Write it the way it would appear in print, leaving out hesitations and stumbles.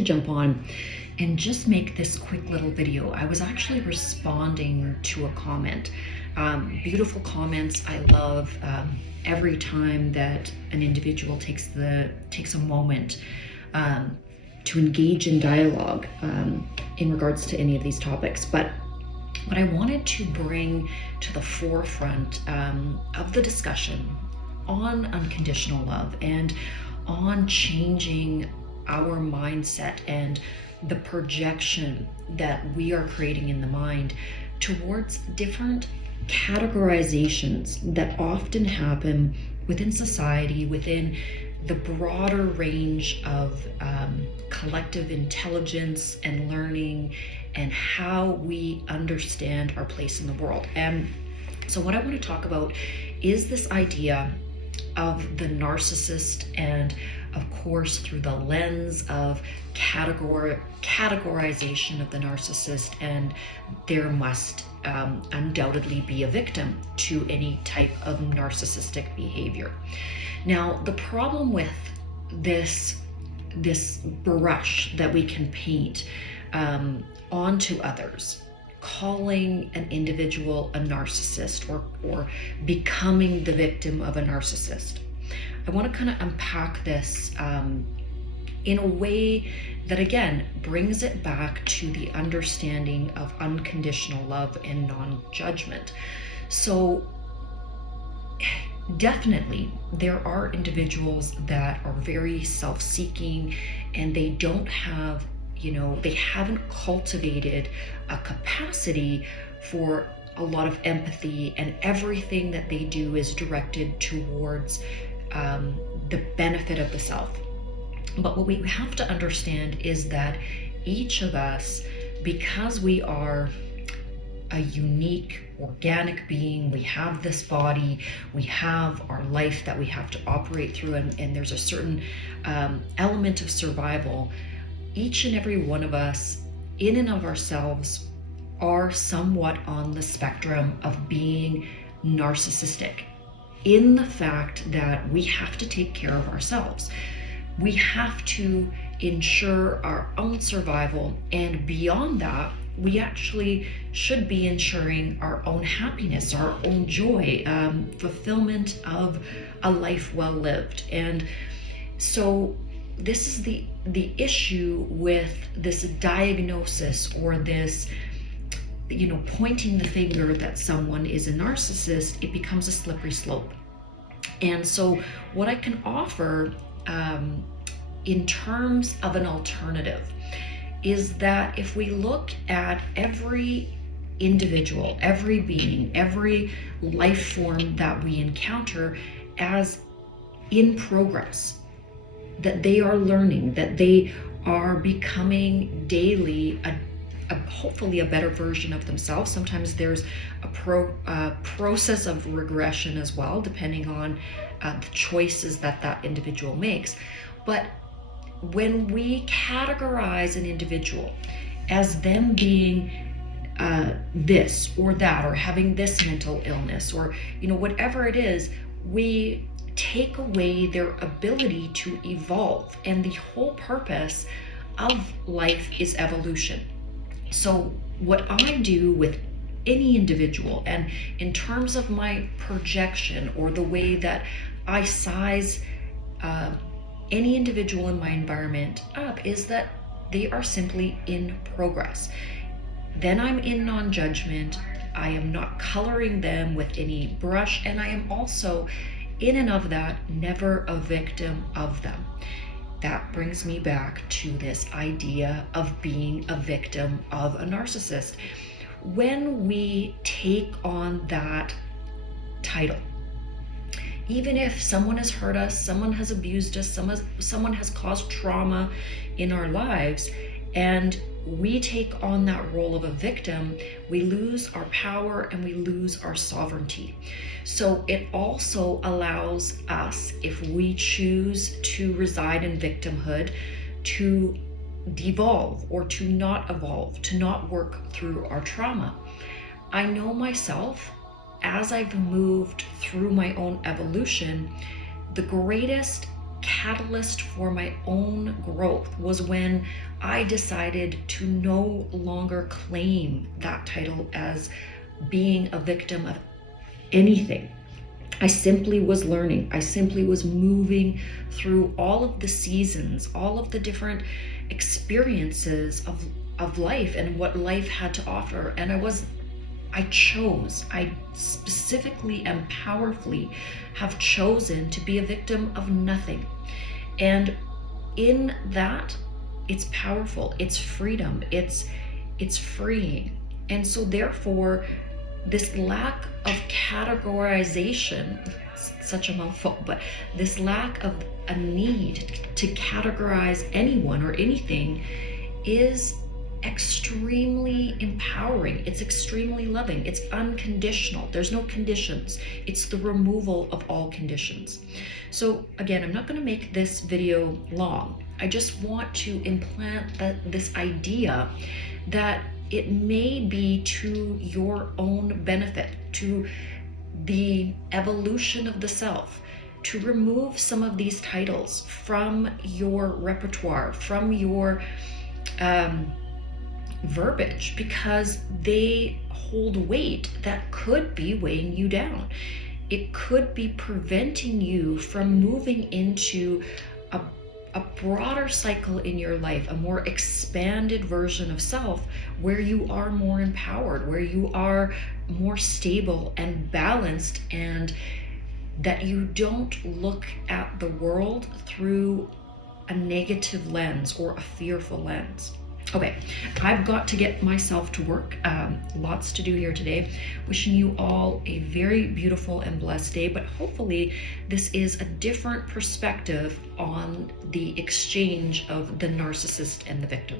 to jump on and just make this quick little video. I was actually responding to a comment. Beautiful comments. I love every time that an individual takes a moment to engage in dialogue in regards to any of these topics. But what I wanted to bring to the forefront of the discussion on unconditional love and on changing our mindset and the projection that we are creating in the mind towards different categorizations that often happen within society, within the broader range of collective intelligence and learning and how we understand our place in the world. And so what I want to talk about is this idea of the narcissist, and of course through the lens of categorization of the narcissist, and there must undoubtedly be a victim to any type of narcissistic behavior. Now, the problem with this brush that we can paint onto others, calling an individual a narcissist or becoming the victim of a narcissist, I want to kind of unpack this in a way that, again, brings it back to the understanding of unconditional love and non-judgment. So definitely there are individuals that are very self-seeking, and they don't have, they haven't cultivated a capacity for a lot of empathy, and everything that they do is directed towards the benefit of the self. But what we have to understand is that each of us, because we are a unique organic being, we have this body, we have our life that we have to operate through, and there's a certain element of survival. Each and every one of us, in and of ourselves, are somewhat on the spectrum of being narcissistic, in the fact that we have to take care of ourselves. We have to ensure our own survival, and beyond that, we actually should be ensuring our own happiness, our own joy, fulfillment of a life well lived. And so this is the issue with this diagnosis, or this pointing the finger that someone is a narcissist. It becomes a slippery slope. And so what I can offer in terms of an alternative is that if we look at every individual, every being, every life form that we encounter as in progress, that they are learning, that they are becoming daily hopefully a better version of themselves. Sometimes there's a process of regression as well, depending on the choices that individual makes. But when we categorize an individual as them being this or that, or having this mental illness, or whatever it is, we take away their ability to evolve. And the whole purpose of life is evolution. So what I do with any individual, and in terms of my projection or the way that I size any individual in my environment up, is that they are simply in progress. Then I'm in non-judgment. I am not coloring them with any brush, and I am also, in and of that, never a victim of them. That brings me back to this idea of being a victim of a narcissist. When we take on that title, even if someone has hurt us, someone has abused us, someone has caused trauma in our lives, and we take on that role of a victim, we lose our power and we lose our sovereignty. So it also allows us, if we choose to reside in victimhood, to devolve or to not evolve, to not work through our trauma. I know myself, as I've moved through my own evolution, the greatest catalyst for my own growth was when I decided to no longer claim that title as being a victim of anything. I simply was learning. I simply was moving through all of the seasons, all of the different experiences of life and what life had to offer. And I specifically and powerfully have chosen to be a victim of nothing. And in that, it's powerful, it's freedom, it's freeing. And so therefore, this lack of categorization, such a mouthful, but this lack of a need to categorize anyone or anything is extremely empowering. It's extremely loving. It's unconditional. There's no conditions. It's the removal of all conditions. So again, I'm not going to make this video long. I just want to implant this idea that it may be to your own benefit, to the evolution of the self, to remove some of these titles from your repertoire, from your verbiage, because they hold weight that could be weighing you down. It could be preventing you from moving into a broader cycle in your life, a more expanded version of self where you are more empowered, where you are more stable and balanced, and that you don't look at the world through a negative lens or a fearful lens. Okay, I've got to get myself to work. Lots to do here today. Wishing you all a very beautiful and blessed day, but hopefully this is a different perspective on the exchange of the narcissist and the victim.